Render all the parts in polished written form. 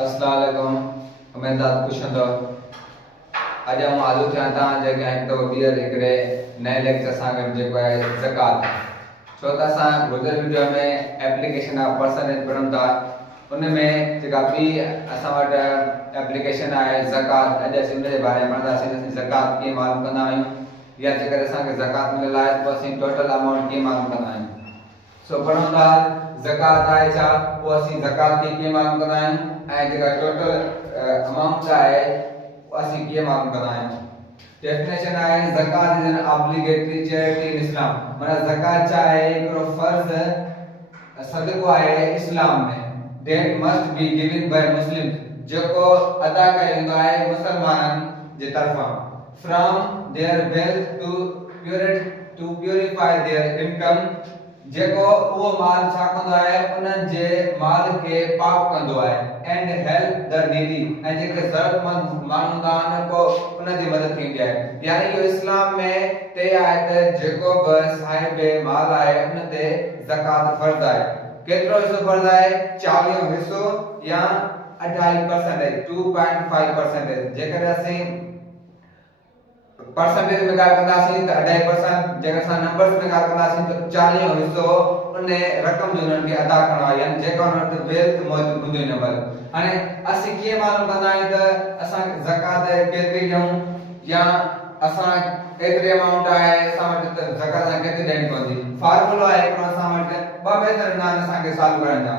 अस्सलाम वालेकुम। उम्मीद आप खुश हैं। आज हम आलू चाहता हैं कि एक तो बियर एकरे नए लेक्चर सां गॾु जेको आहे ज़कात। छो त असां गुज़िरियल वीडियो में एप्लीकेशन ऑफ परसेंटेज पढ़ूं था, उन में जेका ॿी असां वटि एप्लीकेशन आहे ज़कात। अॼु असीं उन जे बारे में पढ़ंदासीं असीं ज़कात कीअं मालूम कंदा आहियूं, या जेकर असांखे ज़कात मिलियल आहे त असीं टोटल अमाउंट कीअं मालूम कंदा आहियूं। सो पढ़ूं था ज़कात आहे छा, पोइ असीं ज़कात कीअं मालूम कंदा आहियूं, ऐं जेका टोटल अमाउंट आहे असीं कीअं मालूम कंदा आहियूं। डेफिनेशन आहे ज़कात इज एन ऑब्लिगेटरी चैरिटी इन इस्लाम। माना ज़कात छा आहे, हिकिड़ो फर्ज़ सदको आहे इस्लाम में, that must be given by Muslim, जेको अदा कयो वेंदो आहे मुसलमाननि जे तरफ़ां, from their wealth to purify their income, जेको उहो माल छा कंदो आहे उन्हनि जे माल खे पाक कंदो आहे, एंड हेल्प द नीडी, ऐं जेके ज़रूरतमंद माण्हू हूंदा आहिनि पोइ उन्हनि जी मदद थींदी आहे। यानी इहो इस्लाम में ते आहे त जेको बि साहिब माल आहे उन ते ज़कात फर्ज़ आहे। केतिरो हिसो फर्ज़ आहे? 40 हिसो या 2.5%, 2.5%। जेकर असीं परसेंटेज में ॻाल्हि कंदासीं त 2.5%, जेकर असां नंबर्स में ॻाल्हि कंदासीं त 40 हिसो उन रक़म जो उन्हनि खे अदा करणो आहे, यानी जेका उन्हनि वटि वेल्थ मौजूद हूंदी हिन महिल। हाणे असीं कीअं मालूम कंदा आहियूं त असां ज़कात केतिरी ॾियूं, या असां एतिरे अमाउंट आहे असां वटि त ज़कात केतिरी ॾियणी पवंदी। फार्मूलो आहे हिकिड़ो असां वटि, ॿ मेथड आहिनि असांखे सॉल्व करण जा।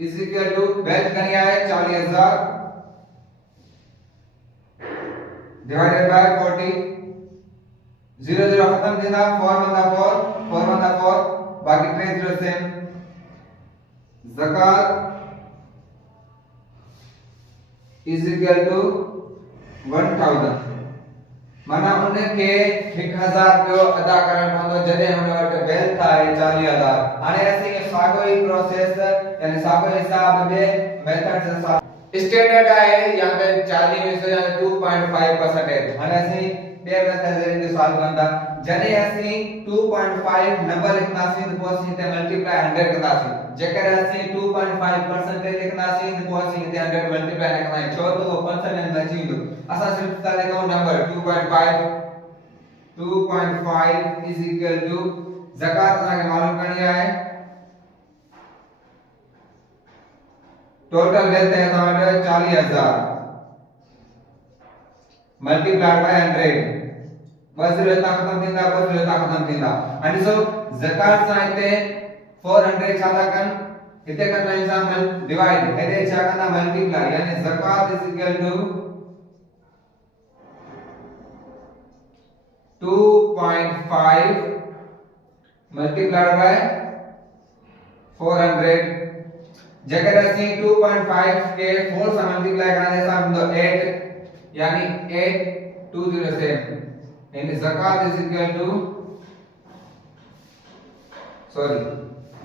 इज इक्वल टू वेल्थ घणी आहे 40,000 divided by 40, 0 0 खत्म थींदा, 4 1 4, 4 1 4, बाकी 3 0 सेम। ज़कात इज इक्वल टू 1000, माना उनखे 1000 रुपयो अदा करणु पवंदो जॾहिं हुन वटि वेल्थ आहे 40,000। हाणे असीं साॻियो ई प्रोसेस, यानी साॻियो हिसाब ॿिए मेथड सां स्टैंडर्ड आहे, या त 40 हिसो या 2.5%। हाणे असीं ॿिए मेथड ज़रिए सॉल्व कंदा। जॾहिं असीं 2.5 नंबर लिखंदासीं त पोइ असीं हिते मल्टीप्लाई 100 कंदासीं। जेकर असीं 2.5% लिखंदासीं त पोइ असीं हिते 100 मल्टीप्लाई न कंदासीं, छो त उहो परसेंटेज में अची वेंदो। असां सिर्फ़ था लिखूं नंबर 2.5 इज इक्वल टू ज़कात असांखे मालूम करणी आहे। टोटल वेल्थ है असां वटि 40,000 मल्टीप्लाइड बाय 100। बस हितां खत्म थींदा, बस हितां खत्म थींदा। हाणे ॾिसो ज़कात सां हिते 400 छा था कनि, हिते कंदा इंसान डिवाइड, हेॾे छा कंदा मल्टीप्लाई, यानी ज़कात is equal to 2.5 multiplied by 400। जेकर असीं 2.5 के 4 से मल्टीप्लाई करें तो सामने 8, यानी 8207, यानी ज़कात इज इक्वल टू सॉरी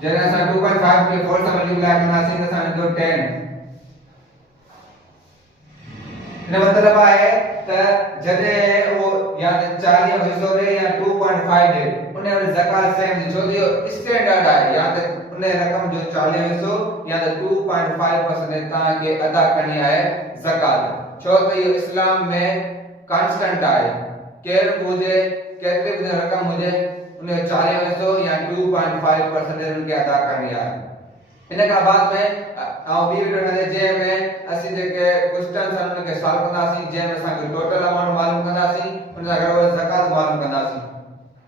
जेकर असां 2.5 के 4 से मल्टीप्लाई करें तो सामने 10। इन मतलब है त जदे वो या 40 हिस्सो दे या 2.5 दे उन्हें ज़कात सेम छो दियो स्टैंडर्ड है, या त उन्हें रकम जो 40 हिस्सो या त 2.5% ता के अदा करनी है ज़कात। छो त ये इस्लाम में कांस्टेंट है, केर मुझे केतरी भी रकम मुझे उन्हें 40 हिस्सो या 2.5% उनके अदा करनी है। इन का बाद में आओ बी वीडियो ने जे में असि जेके क्वेश्चन सन के सॉल्व कंदासी, जे में असा टोटल अमाउंट मालूम कंदासी, उन सां गॾु ज़कात मालूम कंदासी।